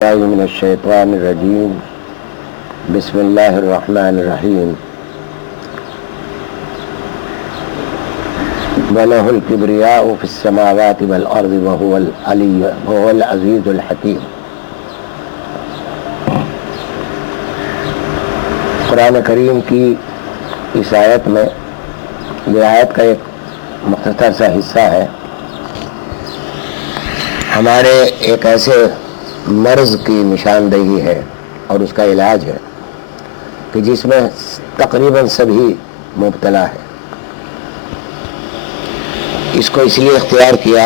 من الشیطان الرجیم بسم اللہ الرحمن الرحیم وَلَهُ الْكِبْرِيَاءُ فِي السَّمَاوَاتِ وَالْأَرْضِ وَهُوَ الْعَزِيزُ الْحَكِيمُ۔ قرآن کریم کی اس آیت میں، یہ آیت کا ایک مختصر سا حصہ ہے، ہمارے ایک ایسے مرض کی نشاندہی ہے اور اس کا علاج ہے کہ جس میں تقریباً سبھی مبتلا ہے۔ اس کو اس لیے اختیار کیا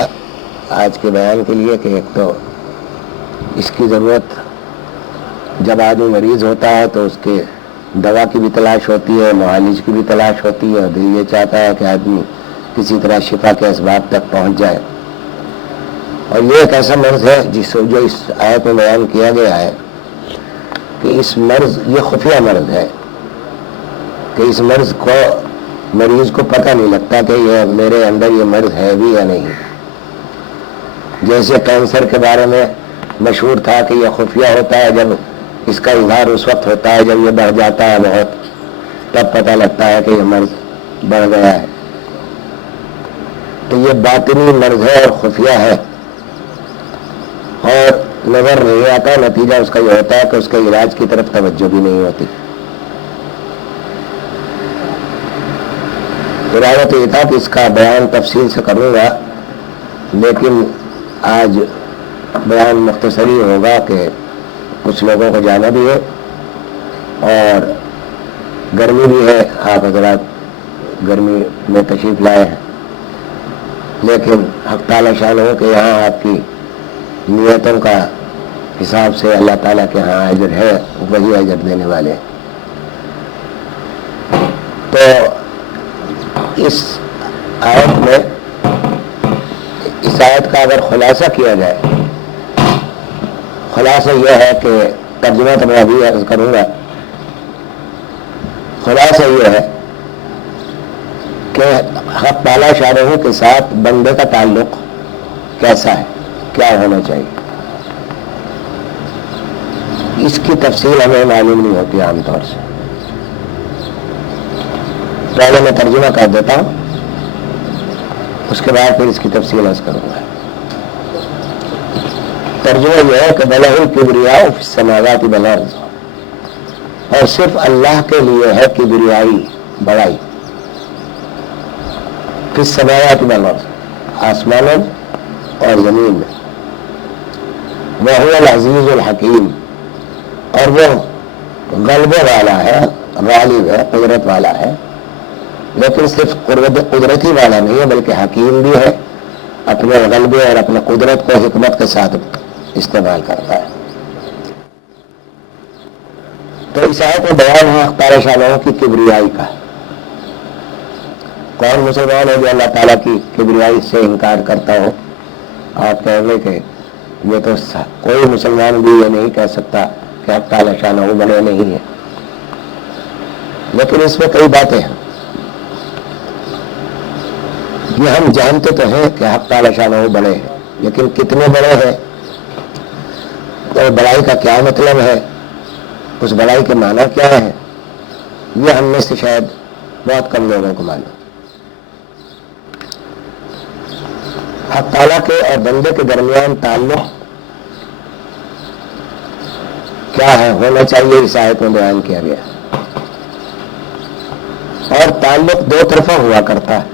آج کے بیان کے لیے کہ ایک تو اس کی ضرورت جب آدمی مریض ہوتا ہے تو اس کے دوا کی بھی تلاش ہوتی ہے، معالج کی بھی تلاش ہوتی ہے، اور دل یہ چاہتا ہے کہ آدمی کسی طرح شفا کے اسباب تک پہنچ جائے۔ اور یہ ایک ایسا مرض ہے جو اس آیت میں بیان کیا گیا ہے کہ اس مرض، یہ خفیہ مرض ہے کہ اس مرض کو مریض کو پتہ نہیں لگتا کہ یہ میرے اندر یہ مرض ہے بھی یا نہیں۔ جیسے کینسر کے بارے میں مشہور تھا کہ یہ خفیہ ہوتا ہے، جب اس کا اظہار اس وقت ہوتا ہے جب یہ بڑھ جاتا ہے بہت، تب پتہ لگتا ہے کہ یہ مرض بڑھ گیا ہے۔ تو یہ باطنی مرض ہے اور خفیہ ہے اور نظر نہیں آتا، نتیجہ اس کا یہ ہوتا ہے کہ اس کے علاج کی طرف توجہ بھی نہیں ہوتی۔ ارادہ تو یہ تھا کہ اس کا بیان تفصیل سے کروں گا، لیکن آج بیان مختصر ہی ہوگا کہ کچھ لوگوں کو جانا بھی ہے اور گرمی بھی ہے، آپ حضرات گرمی میں تشریف لائے ہیں، لیکن حق تعالیٰ شان ہو کہ یہاں آپ کی نیتوں کا حساب سے اللہ تعالیٰ کے ہاں اجر ہے، وہی اجر دینے والے۔ تو اس آیت میں، اس آیت کا اگر خلاصہ کیا جائے، خلاصہ یہ ہے کہ ترجمہ تو میں ابھی عرض کروں گا، خلاصہ یہ ہے کہ حق تعالیٰ شانہ کے ساتھ بندے کا تعلق کیسا ہے، کیا ہونا چاہیے۔ اس کی تفصیل ہمیں معلوم نہیں ہوتی عام طور سے۔ پہلے میں ترجمہ کر دیتا ہوں، اس کے بعد پھر اس کی تفصیل عرض کروں گا۔ ترجمہ یہ ہے کہ وَلَهُ الْكِبْرِيَاءُ فِي السَّمَاوَاتِ وَالْأَرْضِ، اور صرف اللہ کے لیے ہے کبریائی، بڑائی، فی السماوات والارض، آسمانوں اور زمین میں، وَهُوَ الْعَزِيزُ الْحَكِيمُ، اور وہ غلبے والا ہے، غالب ہے، قدرت والا ہے، لیکن صرف قدرتی والا نہیں ہے بلکہ حکیم بھی ہے، اپنے غلبے اور اپنے قدرت کو حکمت کے ساتھ استعمال کرتا ہے۔ تو اس آیت میں بیان ہے حق تعالیٰ شانہ کی کبریائی کا۔ کون مسلمان ہے جو اللہ تعالیٰ کی کبریائی سے انکار کرتا ہو؟ آپ کہیں گے کہ یہ تو کوئی مسلمان بھی یہ نہیں کہہ سکتا کہ حق تعالیٰ شانہ بڑے نہیں ہے، لیکن اس میں کئی باتیں ہیں۔ یہ ہم جانتے تو ہیں کہ حق تعالیٰ شانہ بڑے ہیں، لیکن کتنے بڑے ہیں اور بڑائی کا کیا مطلب ہے، اس بڑائی کے معنی کیا ہے، یہ ہم میں سے شاید بہت کم لوگوں کو معلوم۔ حق تعالیٰ کے اور بندے کے درمیان تعلق کیا ہے، ہونا چاہیے، اس آیت میں بیان کیا گیا۔ اور تعلق دو طرفہ ہوا کرتا ہے۔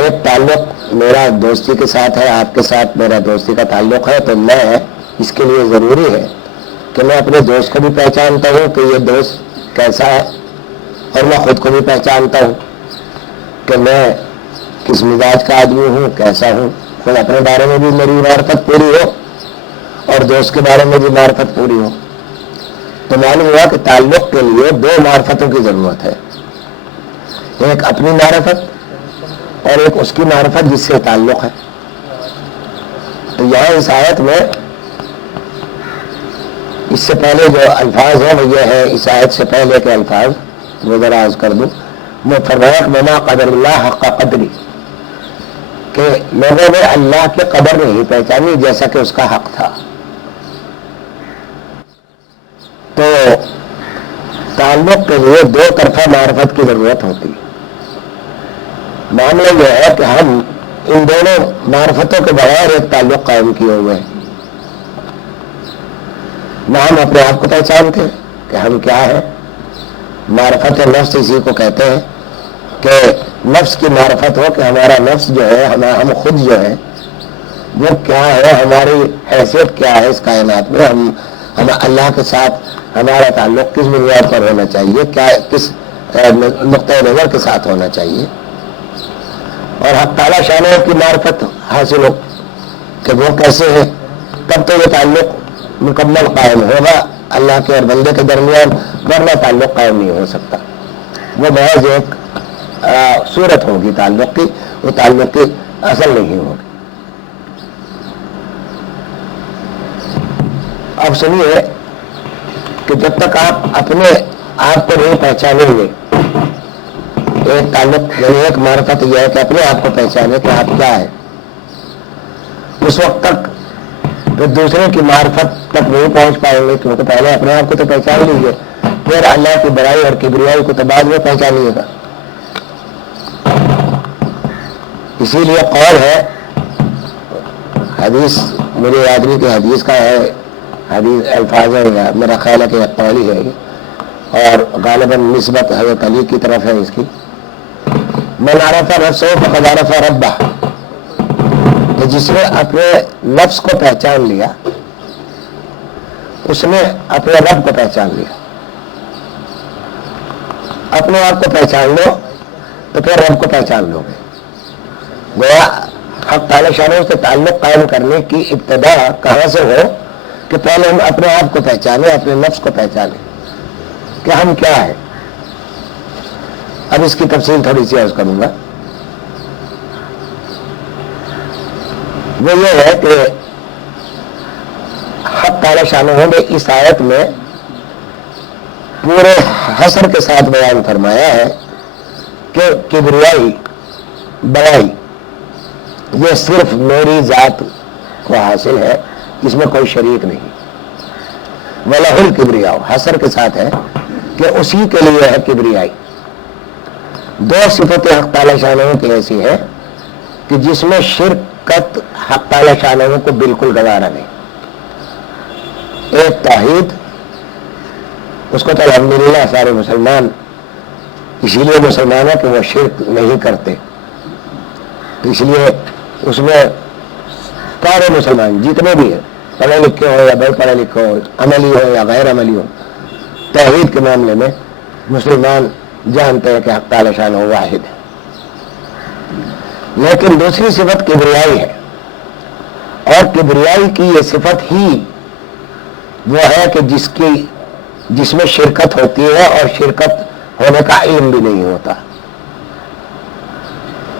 ایک تعلق میرا دوستی کے ساتھ ہے، آپ کے ساتھ میرا دوستی کا تعلق ہے، تو میں اس کے لیے ضروری ہے کہ میں اپنے دوست کو بھی پہچانتا ہوں کہ یہ دوست کیسا ہے، اور میں خود کو بھی پہچانتا ہوں کہ میں کس مزاج کا آدمی ہوں، کیسا ہوں، خود اپنے بارے میں بھی میری معرفت پوری ہو اور دوست کے بارے میں بھی معرفت پوری ہو۔ تو معلوم ہوا کہ تعلق کے لیے دو معرفتوں کی ضرورت ہے، ایک اپنی معرفت اور ایک اس کی معرفت جس سے تعلق ہے۔ تو یہاں اس آیت میں اس سے پہلے جو الفاظ ہیں وہ یہ ہے، اس آیت سے پہلے کے الفاظ وہ ذرا عرض کر دوں۔ میں فرمایا وما قدر اللہ حق قدری، کہ لوگوں نے اللہ کی قدر نہیں پہچانی جیسا کہ اس کا حق تھا. تو تعلق کے لیے دو طرفہ معرفت کی ضرورت ہوتی. معاملہ یہ ہے کہ ہم ان دونوں معرفتوں کے بغیر ایک تعلق قائم کیے ہوئے ہیں. نہ ہم اپنے آپ کو پہچانتے کہ ہم کیا ہے. معرفت نفس اسی کو کہتے ہیں کہ نفس کی معرفت ہو کہ ہمارا نفس جو ہے ہم خود جو ہے وہ کیا ہے, ہماری حیثیت کیا ہے اس کائنات میں, ہم اللہ کے ساتھ ہمارا تعلق کس بنیاد پر ہونا چاہیے, کیا کس نقطۂ نظر کے ساتھ ہونا چاہیے, اور حق تعالیٰ شانہ کی معرفت حاصل ہو کہ وہ کیسے ہے. تب تو یہ تعلق مکمل قائم ہوگا اللہ کے اور بندے کے درمیان, ورنہ تعلق قائم نہیں ہو سکتا. وہ محض ایک صورت ہوگی تعلق کی, وہ تعلق کی اصل نہیں ہوگی. اب سنیے کہ جب تک آپ اپنے آپ کو نہیں پہچانیں گے, ایک تعلق یعنی ایک معرفت یہ ہے کہ اپنے آپ کو پہچانے کہ آپ کیا ہے, اس وقت تک پھر دوسرے کی معرفت تک نہیں پہنچ پائیں گے, کیونکہ پہلے اپنے آپ کو تو پہچان لیجیے, پھر اللہ کی بڑائی اور کبریائی کو تو بعد میں پہچانیے گا. اسی لیے قول ہے, حدیث میرے آدمی کی حدیث کا ہے, حدیث الفاظ ہے, میرا خیال ہے کہ قول ہی ہے اور غالباً نسبت حضرت علی کی طرف ہے اس کی. من عرف نفسہ فقد عرف ربہ, کہ جس نے اپنے نفس کو پہچان لیا اس نے اپنے رب کو پہچان لیا. اپنے آپ کو پہچان لو تو پھر رب کو پہچان لو گے. گویا حق تعالی شانہ سے تعلق قائم کرنے کی ابتدا کہاں سے ہو کہ پہلے ہم اپنے آپ کو پہچانیں, اپنے نفس کو پہچانیں کہ ہم کیا ہے. اب اس کی تفصیل تھوڑی سی عرض کروں گا. وہ یہ ہے کہ حق تعالی شانہ نے اس آیت میں پورے حصر کے ساتھ بیان فرمایا ہے کہ کبریائی, بڑائی یہ صرف میری ذات کو حاصل ہے, اس میں کوئی شریک نہیں. وَلَهُ الْكِبْرِيَاءُ حصر کے ساتھ ہے کہ اسی کے لیے ہے کبریائی. دو صفتیں حق تعالی شانہ کی ایسی ہے کہ جس میں شرکت حق تعالی شانہ کو بالکل گوارا نہیں. ایک توحید, اس کو تو الحمدللہ سارے مسلمان, اسی لیے مسلمان ہے کہ وہ شرک نہیں کرتے, اس لیے اس میں سارے مسلمان جتنے بھی ہیں, پڑھے لکھے ہو یا بے پڑھے لکھے ہو, عملی ہو یا غیر عملی ہو, توحید کے معاملے میں مسلمان جانتے ہیں کہ حق تعالی شانہ واحد ہے. لیکن دوسری صفت کبریائی ہے, اور کبریائی کی یہ صفت ہی وہ ہے کہ جس میں شرکت ہوتی ہے اور شرکت ہونے کا علم بھی نہیں ہوتا.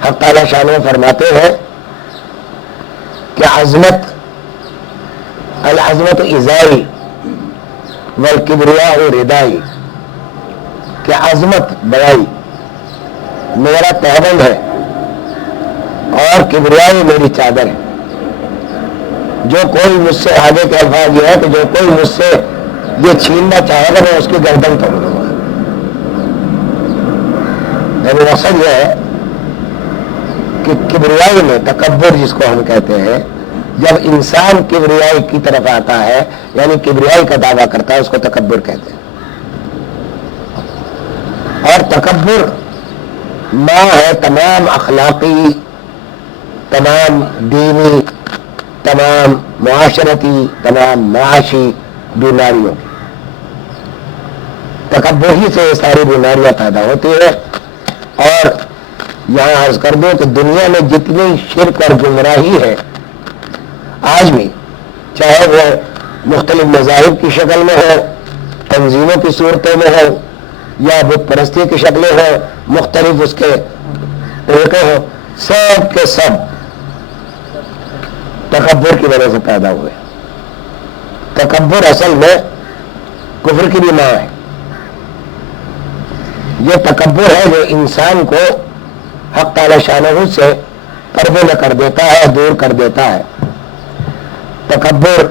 حق تعالی شانہ فرماتے ہیں کہ العظمت ازائی والکبریاء ردائی, کہ عظمت بڑائی میرا پابند ہے اور کبریائی میری چادر ہے. جو کوئی مجھ سے, آگے کے الفاظ یہ ہے کہ جو کوئی مجھ سے یہ چھیننا چاہے گا میں اس کی گردن توڑ دوں گا. یعنی مقصد یہ ہے کہ کبریائی میں تکبر جس کو ہم کہتے ہیں, جب انسان کبریائی کی طرف آتا ہے یعنی کبریائی کا دعویٰ کرتا ہے, اس کو تکبر کہتے ہیں. اور تکبر ماں ہے تمام اخلاقی, تمام دینی, تمام معاشرتی, تمام معاشی بیماریوں کی. تکبر ہی سے یہ ساری بیماریاں پیدا ہوتی ہیں. اور یہاں عرض کر دوں کہ دنیا میں جتنی شرک اور گمراہی ہے آج بھی, چاہے وہ مختلف مذاہب کی شکل میں ہو, تنظیموں کی صورتوں میں ہو, یا بت پرستی کی شکلیں ہو, مختلف اس کے طریقے ہو, سب کے سب تکبر کی وجہ سے پیدا ہوئے. تکبر اصل میں کفر کی بھی ماں ہے. یہ تکبر ہے جو انسان کو حق تعالی شانہ سے پردے میں کر دیتا ہے، دور کر دیتا ہے۔ تکبر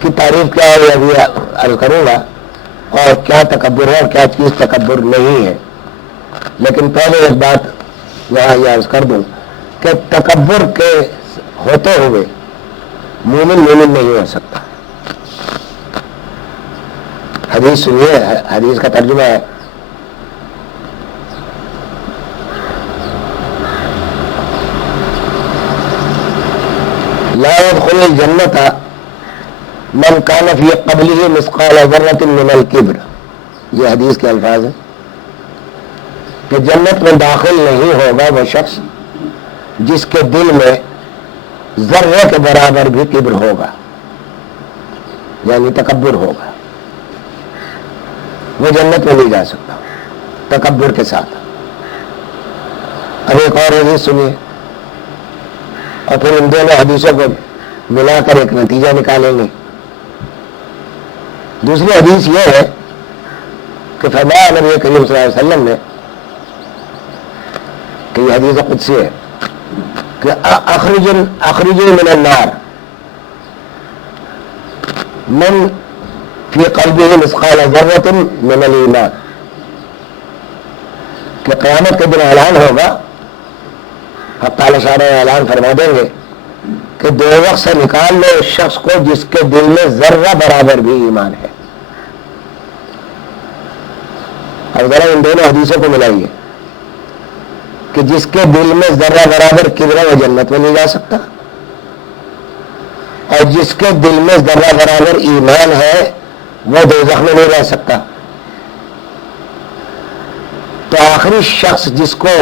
کی تعریف کیا ہے ابھی عرض کروں گا، اور کیا تکبر ہے اور کیا چیز تکبر نہیں ہے، لیکن پہلے ایک بات یہاں یہ عرض کر دوں کہ تکبر کے ہوتے ہوئے مومن نہیں ہو سکتا۔ حدیث سنیے، حدیث کا ترجمہ ہے، لا يدخل الجنة من كان في قبله مثقال ذرة من الكبر، یہ حدیث کے الفاظ ہیں کہ جنت میں داخل نہیں ہوگا وہ شخص جس کے دل میں ذرے کے برابر بھی کبر ہوگا، یعنی تکبر ہوگا، وہ جنت میں نہیں جا سکتا تکبر کے ساتھ۔ اب ایک اور حدیث سنیے اور پھر ان دونوں حدیثوں کو ملا کر ایک نتیجہ نکالیں گے۔ دوسری حدیث یہ ہے کہ فرمایا نبی کریم صلی اللہ علیہ وسلم نے کہ یہ حدیث قدسی ہے کہ اخرجوا من النار من فی قلبه مثقال ذرة من الایمان، کہ قیامت کے دن اعلان ہوگا، حق تعالی شاہ اعلان فرما دیں گے کہ دوزخ سے نکال لو اس شخص کو جس کے دل میں ذرہ برابر بھی ایمان ہے۔ اور ذرا ان دونوں حدیثوں کو ملائیے کہ جس کے دل میں ذرہ برابر کبر ہے وہ جنت میں نہیں جا سکتا، اور جس کے دل میں ذرہ برابر ایمان ہے وہ دوزخ میں نہیں رہ سکتا۔ تو آخری شخص جس کو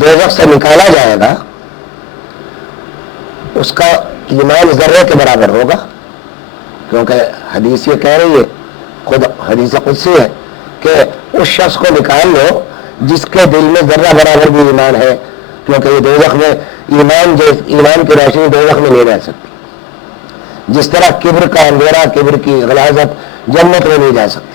دوزخ سے نکالا جائے گا اس کا ایمان ذرے کے برابر ہوگا، کیونکہ حدیث یہ کہہ رہی ہے، خود حدیث قدسی ہے کہ اس شخص کو نکال لو جس کے دل میں ذرہ برابر بھی ایمان ہے، کیونکہ یہ دوزخ میں ایمان کی روشنی دوزخ میں نہیں رہ سکتی، جس طرح کبر کا اندھیرا، کبر کی غلاظت جنت میں نہیں جا سکتی۔